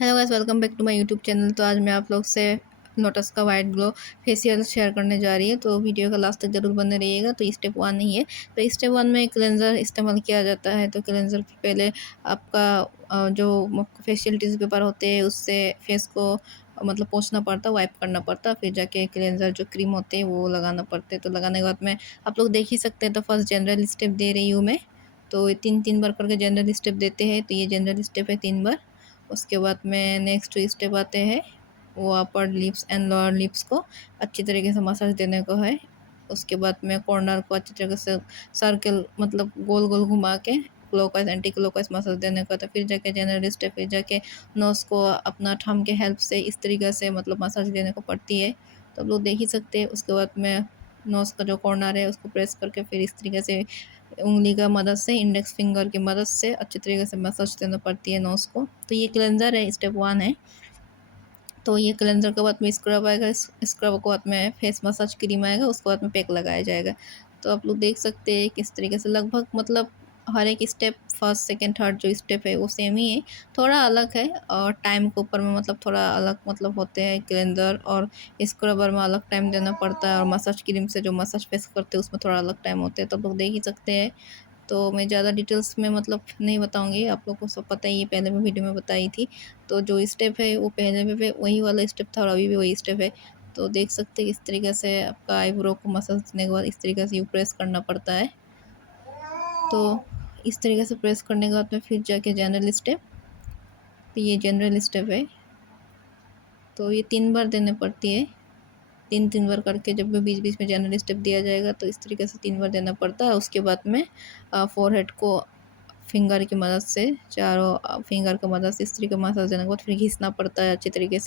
Hello guys, welcome back to my YouTube channel. तो आज मैं आप लोग से लोटस का वाइट ग्लो फेशियल शेयर करने जा रही है, तो वीडियो का लास्ट तक जरूर बने रहिएगा। तो स्टेप वन नहीं है, तो स्टेप वन में क्लेंजर इस्तेमाल किया जाता है। तो क्लेंजर पहले आपका जो फेशियल टिश्यू पेपर होते हैं उससे फेस को मतलब पोंछना पड़ता, वाइप करना पड़ता, फिर जाके क्लेंजर जो क्रीम होते हैं वो लगाना पड़ते हैं। तो लगाने के बाद में आप लोग देख ही सकते हैं। तो फर्स्ट जनरल स्टेप दे रही हूँ मैं। तो 3 बार करके जनरल स्टेप देते हैं। तो ये जनरल स्टेप है 3 बार। उसके बाद में नेक्स्ट स्टेप आते हैं, वो upper lips and lower lips को अच्छी तरीके से मसाज देने को है। उसके बाद में कॉर्नर को अच्छी तरीके से सर्कल मतलब गोल गोल घुमा के क्लॉकवाइज एंटी क्लॉकवाइज मसाज देने को था। फिर जाके जनरल स्टेप, फिर जाके नोज को अपना थंब के हेल्प से इस तरीके से मतलब मसाज देने को पड़ती है। तो आप लोग देख ही सकते हैं। उसके बाद में नोज का जो कॉर्नर है उसको प्रेस करके फिर इस तरीके से उंगली का मदद से, इंडेक्स फिंगर की मदद से अच्छी तरीके से मसाज देना पड़ती है नोज़ को। तो ये क्लेंजर है, स्टेप वन है। तो ये क्लेंजर के बाद में स्क्रब आएगा, स्क्रब के बाद में फेस मसाज क्रीम आएगा, उसके बाद में पैक लगाया जाएगा। तो आप लोग देख सकते हैं किस तरीके से लगभग मतलब हर एक स्टेप फर्स्ट सेकंड थर्ड जो स्टेप है वो सेम ही है, थोड़ा अलग है। और टाइम के ऊपर में मतलब थोड़ा अलग मतलब होते हैं। क्लेंजर और स्क्रबर में अलग टाइम देना पड़ता है, और मसाज क्रीम से जो मसाज फेस करते हैं उसमें थोड़ा अलग टाइम होते हैं। तो आप लोग देख ही सकते हैं। तो मैं ज़्यादा डिटेल्स में मतलब नहीं बताऊंगी, आप लोग को सब पता ही है, पहले मैं वीडियो में बताई थी। तो जो स्टेप है वो पहले में भी वही वाला स्टेप था और अभी भी वही स्टेप है। तो देख सकते हैं किस तरीके से आपका आईब्रो को मसाज देने के बाद इस तरीके से यू प्रेस करना पड़ता है। तो इस तरीके से प्रेस करने के बाद में फिर जाके जनरल स्टेप, तो ये जनरल स्टेप है। तो ये 3 बार देने पड़ती है, 3 बार करके जब भी बीच बीच में जनरल स्टेप दिया जाएगा तो इस तरीके से 3 बार देना पड़ता है। उसके बाद में फोरहेड को फिंगर की मदद से, चारों फिंगर की मदद से इस तरीके मसाज देने के बाद फिर घिसना पड़ता है अच्छे तरीके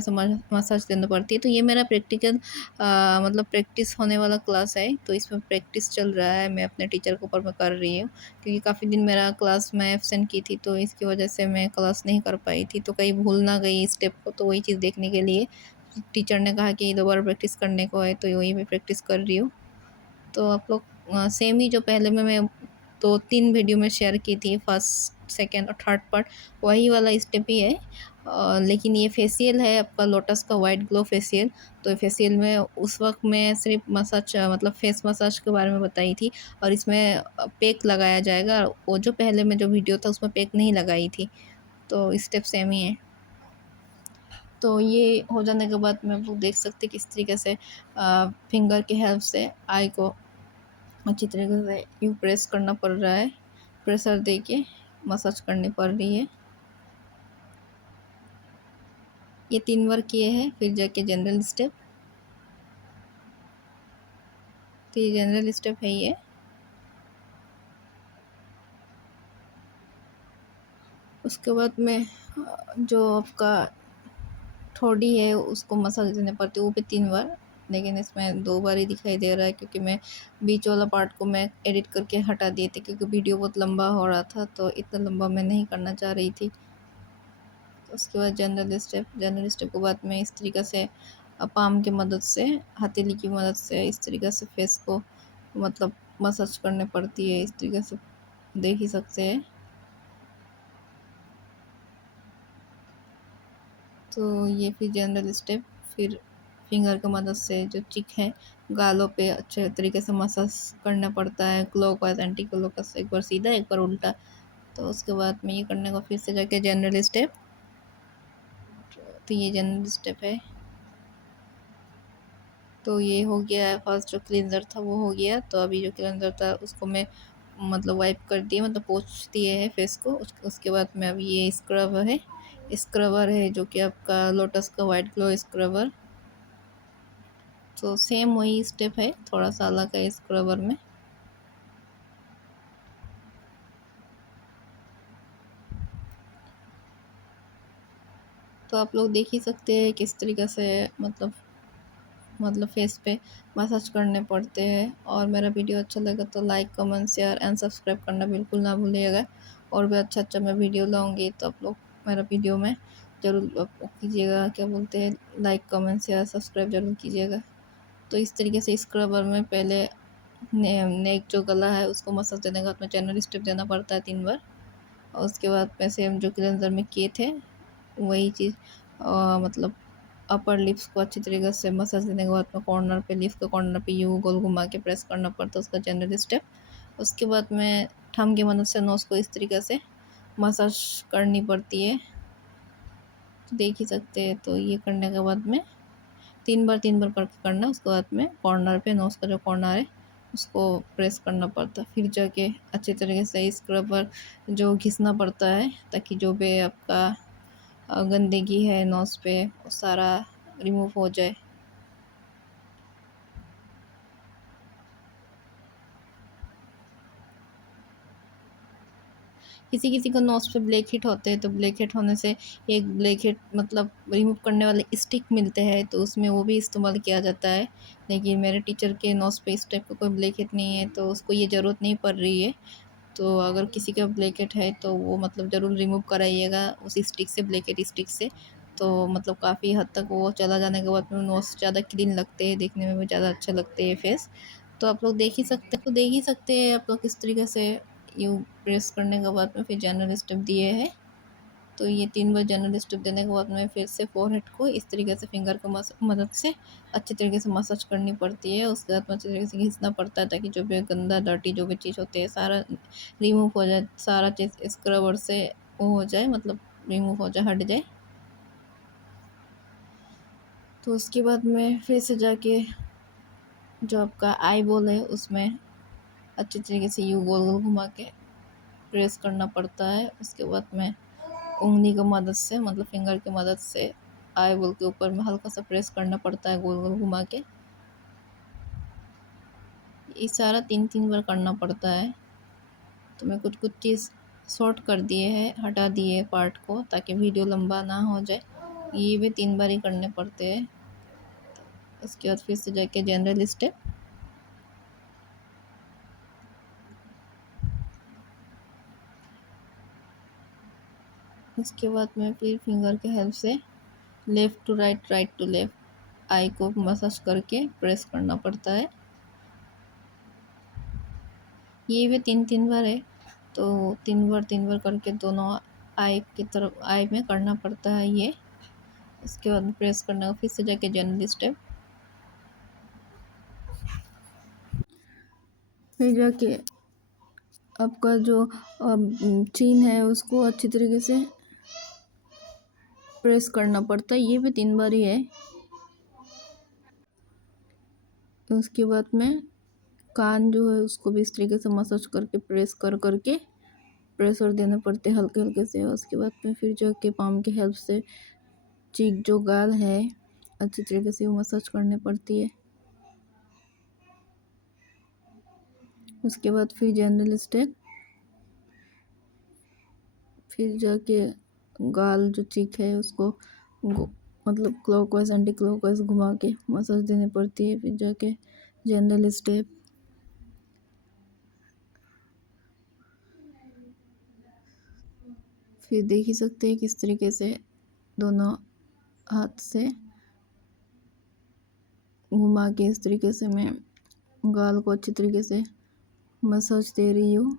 से मसाज देना पड़ती है। तो ये मेरा प्रैक्टिकल मतलब प्रैक्टिस होने वाला क्लास है। तो इसमें प्रैक्टिस चल रहा है, मैं अपने टीचर के ऊपर मैं कर रही हूँ, क्योंकि काफ़ी दिन मेरा क्लास मैं एब्सेंट की थी, तो इसकी वजह से मैं क्लास नहीं कर पाई थी। तो कहीं भूल ना गई स्टेप को, तो वही चीज़ देखने के लिए टीचर ने कहा कि दोबारा प्रैक्टिस करने को है, तो वही मैं प्रैक्टिस कर रही हूँ। तो आप लोग सेम ही जो पहले में मैं 2-3 वीडियो में शेयर की थी, फर्स्ट सेकंड और थर्ड पार्ट, वही वाला स्टेप ही है। लेकिन ये फेशियल है आपका लोटस का वाइट ग्लो फेशियल। तो फेशियल में उस वक्त मैं सिर्फ मसाज मतलब फेस मसाज के बारे में बताई थी, और इसमें पैक लगाया जाएगा। वो जो पहले में जो वीडियो था उसमें पैक नहीं लगाई थी। तो स्टेप सेम ही है। तो ये हो जाने के बाद में आप लोग देख सकते किस तरीके से फिंगर की हेल्प से आई को अच्छी तरीके से यूँ प्रेस करना पड़ रहा है, प्रेशर दे के मसाज करनी पड़ रही है। ये 3 बार किए हैं, फिर जाके जनरल स्टेप। तो ये जनरल स्टेप है ये। उसके बाद में जो आपका ठोड़ी है उसको मसाज देने पड़ती है, वो भी 3 बार। लेकिन इसमें 2 बार ही दिखाई दे रहा है, क्योंकि मैं बीच वाला पार्ट को मैं एडिट करके हटा दिए थे, क्योंकि वीडियो बहुत लंबा हो रहा था, तो इतना लंबा मैं नहीं करना चाह रही थी। तो उसके बाद जनरल स्टेप के बाद में इस तरीक़े से पाम की मदद से, हथेली की मदद से इस तरीक़े से फेस को मतलब मसाज करने पड़ती है, इस तरीक़े से देख ही सकते हैं। तो ये फिर जनरल स्टेप, फिर फिंगर की मदद से जो चिक है गालों पे अच्छे तरीके से मसाज करना पड़ता है, क्लॉकवाइज एंटी क्लॉकवाइज, एक बार सीधा एक बार उल्टा। तो उसके बाद में ये करने को फिर से जाके जनरल स्टेप। तो ये जनरल स्टेप है। तो ये हो गया है, फर्स्ट जो क्लींजर था वो हो गया। तो अभी जो क्लींजर था उसको मैं मतलब वाइप कर दिए, मतलब पोंछ दिए है फेस को। उसके बाद में अभी ये स्क्रबर है जो कि आपका लोटस का वाइट ग्लो स्क्रबर। तो सेम वही स्टेप है, थोड़ा सा अलग है स्क्रबर में। तो आप लोग देख ही सकते हैं किस तरीके से मतलब फेस पे मसाज करने पड़ते हैं। और मेरा वीडियो अच्छा लगा तो like comment share and subscribe करना बिल्कुल ना भूलिएगा। और भी अच्छा मैं वीडियो लाऊंगी, तो आप लोग मेरा वीडियो में ज़रूर कीजिएगा, क्या बोलते हैं, लाइक कमेंट शेयर सब्सक्राइब ज़रूर कीजिएगा। तो इस तरीके से स्क्रबर में पहले नेक जो गला है उसको मसाज देने के बाद में जनरल स्टेप देना पड़ता है 3 बार। उसके बाद में सेम जो क्लेंजर में किए थे वही चीज़, मतलब अपर लिप्स को अच्छी तरीके से मसाज देने के बाद में कॉर्नर पे, लिप्स के कॉर्नर पे यूँ गोल घुमा के प्रेस करना पड़ता है, उसका जनरल स्टेप। उसके बाद में थंब की मदद से नोज़ को इस तरीके से मसाज करनी पड़ती है, तो देख ही सकते हैं। तो ये करने के बाद में 3 बार करके करना, उसके बाद में कॉर्नर पे, नोज़ का जो कॉर्नर है उसको प्रेस करना पड़ता है, फिर जाके अच्छे तरीके से स्क्रबर जो घिसना पड़ता है ताकि जो भी आपका गंदगी है नोज़ पे वो सारा रिमूव हो जाए। किसी किसी को नोज़ पे ब्लैक हेड होते हैं, तो ब्लैक हेड होने से एक ब्लैक हेड मतलब रिमूव करने वाले स्टिक मिलते हैं, तो उसमें वो भी इस्तेमाल किया जाता है। लेकिन मेरे टीचर के नोज़ पे इस टाइप का कोई ब्लैक हेड नहीं है, तो उसको ये ज़रूरत नहीं पड़ रही है। तो अगर किसी का ब्लैक हेड है तो वो मतलब ज़रूर रिमूव कराइएगा उस स्टिक से, ब्लैक हेड स्टिक से। तो मतलब काफ़ी हद तक वो चला जाने के बाद में नोज़ ज़्यादा क्लीन लगते हैं, देखने में भी ज़्यादा अच्छा लगते हैं फेस। तो आप लोग देख ही सकते हैं आप लोग किस तरीके से यूँ प्रेस करने के बाद में फिर जनरल स्टेप दिए हैं। तो ये 3 बार जनरल स्टेप देने के बाद में फिर से फ़ोरहेड को इस तरीके से फिंगर को मदद से अच्छी तरीके से मसाज करनी पड़ती है। उसके बाद में अच्छी तरीके से घिसना पड़ता है ताकि जो भी गंदा डर्टी जो भी चीज़ होती है सारा रिमूव हो जाए, सारा चीज़ स्क्रबर से वो हो जाए, मतलब रिमूव हो जाए, हट जाए। तो उसके बाद में फिर से जाके जो आपका आई बॉल है उसमें अच्छी तरीके से यूँ गोल गोल घुमा के प्रेस करना पड़ता है। उसके बाद में उंगली की मदद से, मतलब फिंगर की मदद से आई बॉल के ऊपर में हल्का सा प्रेस करना पड़ता है गोल गोल घुमा के। ये सारा 3 बार करना पड़ता है। तो मैं कुछ कुछ चीज़ शॉर्ट कर दिए हैं, हटा दिए पार्ट को ताकि वीडियो लंबा ना हो जाए। ये भी 3 बार ही करने पड़ते हैं। उसके बाद फिर से जाके जनरल स्टेप, उसके बाद में फिर फिंगर के हेल्प से left to right, right to left eye को मसाज करके प्रेस करना पड़ता है। ये भी 3 बार है, तो 3 बार करके दोनों आई की तरफ, आई में करना पड़ता है ये। उसके बाद प्रेस करना, फिर से जाके जनरल स्टेप, फिर जाके आपका जो चीन है उसको अच्छी तरीके से प्रेस करना पड़ता है। ये भी 3 बार ही है। उसके बाद में कान जो है उसको भी इस तरीके से मसाज करके प्रेस कर करके प्रेशर देने पड़ते हैं हल्के हल्के से। उसके बाद में फिर जाके पाम की हेल्प से चीक जो गाल है अच्छी तरीके से वो मसाज करनी पड़ती है। उसके बाद फिर जनरल स्टेप, फिर जाके गाल जो चीक है उसको मतलब क्लॉकवाइज एंटी क्लॉकवाइज घुमा के मसाज देनी पड़ती है। फिर जाके जनरल स्टेप, फिर देख ही सकते हैं किस तरीके से दोनों हाथ से घुमा के इस तरीके से मैं गाल को अच्छी तरीके से मसाज दे रही हूँ।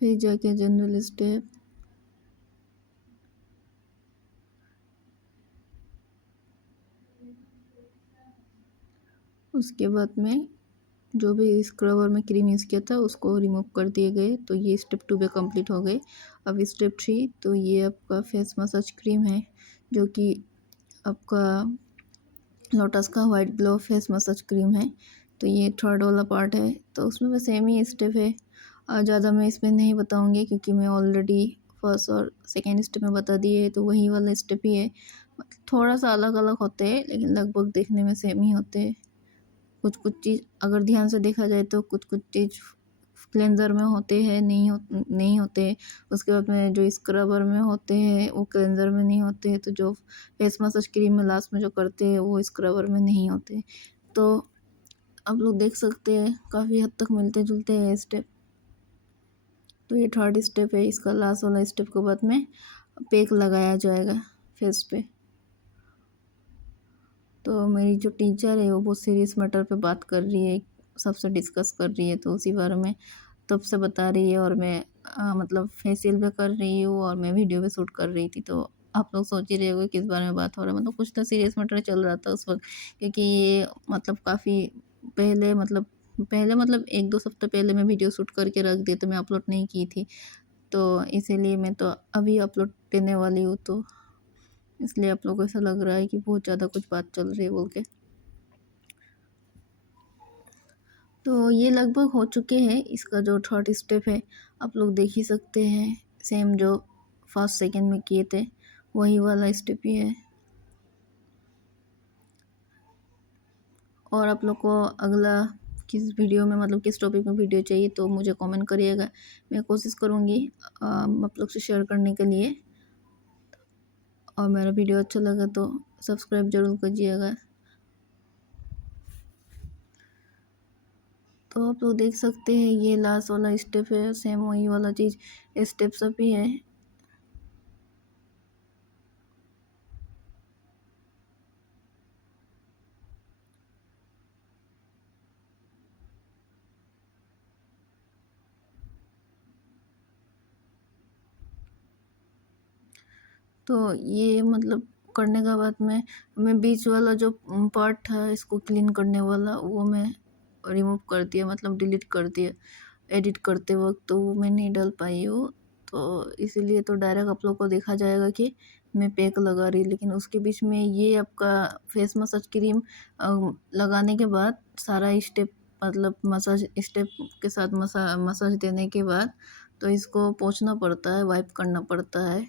फिर जाके जनरल स्टेप, उसके बाद में जो भी स्क्रबर में क्रीम यूज़ किया था उसको रिमूव कर दिए गए। तो ये स्टेप 2 पे कंप्लीट हो गए। अब स्टेप 3, तो ये आपका फेस मसाज क्रीम है जो कि आपका लोटस का white glow face massage cream है। तो ये थर्ड वाला पार्ट है, तो उसमें बस सेम ही स्टेप है। ज़्यादा मैं इसमें नहीं बताऊँगी क्योंकि मैं ऑलरेडी फर्स्ट और सेकेंड स्टेप में बता दिए है, तो वही वाला स्टेप ही है। थोड़ा सा अलग अलग होते हैं लेकिन लगभग देखने में सेम ही होते हैं। कुछ कुछ चीज़ अगर ध्यान से देखा जाए तो कुछ कुछ चीज़ क्लेंज़र में होते हैं, नहीं होते। उसके बाद में जो स्क्रबर में होते हैं वो क्लेंज़र में नहीं होते हैं, तो जो फेस मसाज क्रीम में लास्ट में जो करते हैं वो स्क्रबर में नहीं होते। तो आप लोग देख सकते हैं काफ़ी हद तक मिलते जुलते हैं स्टेप। तो ये थर्ड स्टेप है, इसका लास्ट वाला स्टेप के बाद में पैक लगाया जाएगा फेस पे। तो मेरी जो टीचर है वो बहुत सीरियस मैटर पे बात कर रही है, सबसे डिस्कस कर रही है, तो उसी बारे में तब से बता रही है और मैं मतलब फेशियल भी कर रही हूँ और मैं वीडियो भी शूट कर रही थी। तो आप लोग सोच ही रहे होंगे किस बारे में बात हो रहा है, मतलब कुछ तो सीरियस मैटर चल रहा था उस वक़्त, क्योंकि ये मतलब काफ़ी पहले मतलब 1-2 हफ्ते पहले मैं वीडियो शूट करके रख दी, तो मैं अपलोड नहीं की थी। तो इसीलिए मैं तो अभी अपलोड देने वाली हूँ, तो इसलिए आप लोगों को ऐसा लग रहा है कि बहुत ज़्यादा कुछ बात चल रही है बोल के। तो ये लगभग हो चुके हैं, इसका जो थर्ड स्टेप है आप लोग देख ही सकते हैं, सेम जो फर्स्ट सेकंड में किए थे वही वाला स्टेप ही है। और आप लोग को अगला किस वीडियो में मतलब किस टॉपिक में वीडियो चाहिए तो मुझे कमेंट करिएगा, मैं कोशिश करूँगी आप लोग से शेयर करने के लिए। और मेरा वीडियो अच्छा लगा तो सब्सक्राइब ज़रूर कीजिएगा। तो आप लोग देख सकते हैं ये लास्ट वाला स्टेप है, सेम वही वाला चीज़ स्टेप सब ही है। तो ये मतलब करने के बाद मैं बीच वाला जो पार्ट था इसको क्लीन करने वाला वो मैं रिमूव कर दिया, मतलब डिलीट कर दिया एडिट करते वक्त, तो वो मैं नहीं डाल पाई हूँ। तो इसीलिए तो डायरेक्ट आप लोग को देखा जाएगा कि मैं पैक लगा रही, लेकिन उसके बीच में ये आपका फेस मसाज क्रीम लगाने के बाद सारा स्टेप, मतलब मसाज स्टेप के साथ मसाज देने के बाद तो इसको पोंछना पड़ता है, वाइप करना पड़ता है,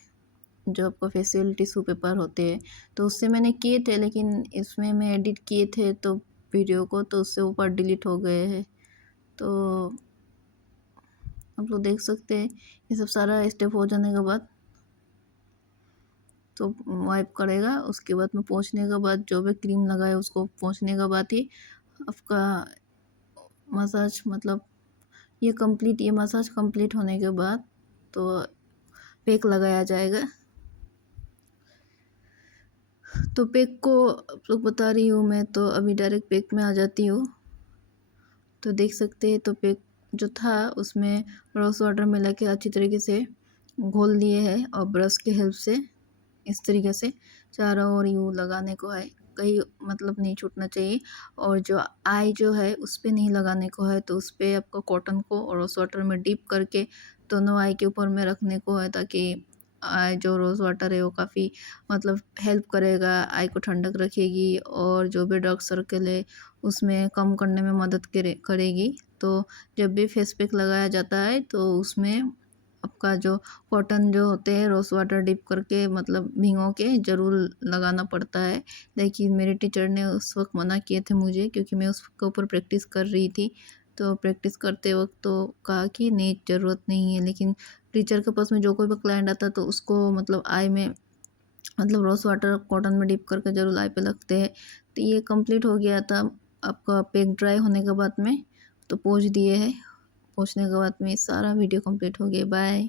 जो आपका फेशियल टिश्यू पेपर होते हैं। तो उससे मैंने किए थे, लेकिन इसमें मैं एडिट किए थे तो वीडियो को, तो उससे ऊपर डिलीट हो गए हैं। तो आप लोग देख सकते हैं ये सब सारा स्टेप हो जाने के बाद तो वाइप करेगा, उसके बाद में पोंछने के बाद जो भी क्रीम लगाए उसको पोंछने के बाद ही आपका मसाज, मतलब ये मसाज कंप्लीट होने के बाद तो पैक लगाया जाएगा। तो पैक को आप लोग बता रही हूँ मैं, तो अभी डायरेक्ट पैक में आ जाती हूँ। तो देख सकते हैं तो पैक जो था उसमें रोज़ वाटर मिला के अच्छी तरीके से घोल लिए है और ब्रश के हेल्प से इस तरीके से चारों ओर यूँ लगाने को है, कहीं मतलब नहीं छूटना चाहिए। और जो आई जो है उस पे नहीं लगाने को है, तो उस पे आपको कॉटन को और रोज़ वाटर में डिप करके दोनों आई के ऊपर में रखने को है, ताकि आई जो रोज़ वाटर है वो काफ़ी मतलब हेल्प करेगा, आई को ठंडक रखेगी और जो भी डार्क सर्कल है उसमें कम करने में मदद करेगी। तो जब भी फेस पैक लगाया जाता है तो उसमें आपका जो कॉटन जो होते हैं रोज़ वाटर डिप करके मतलब भिगो के ज़रूर लगाना पड़ता है। लेकिन मेरे टीचर ने उस वक़्त मना किए थे मुझे, क्योंकि मैं उसके ऊपर प्रैक्टिस कर रही थी। तो प्रैक्टिस करते वक़्त तो कहा कि नहीं ज़रूरत नहीं है, लेकिन टीचर के पास में जो कोई भी क्लाइंट आता तो उसको मतलब आई में मतलब रोज़ वाटर कॉटन में डिप करके ज़रूर आई पे लगते हैं। तो ये कंप्लीट हो गया था आपका पैक ड्राई होने के बाद में, तो पोंछ दिए हैं। पोंछने के बाद में सारा वीडियो कंप्लीट हो गया। बाय।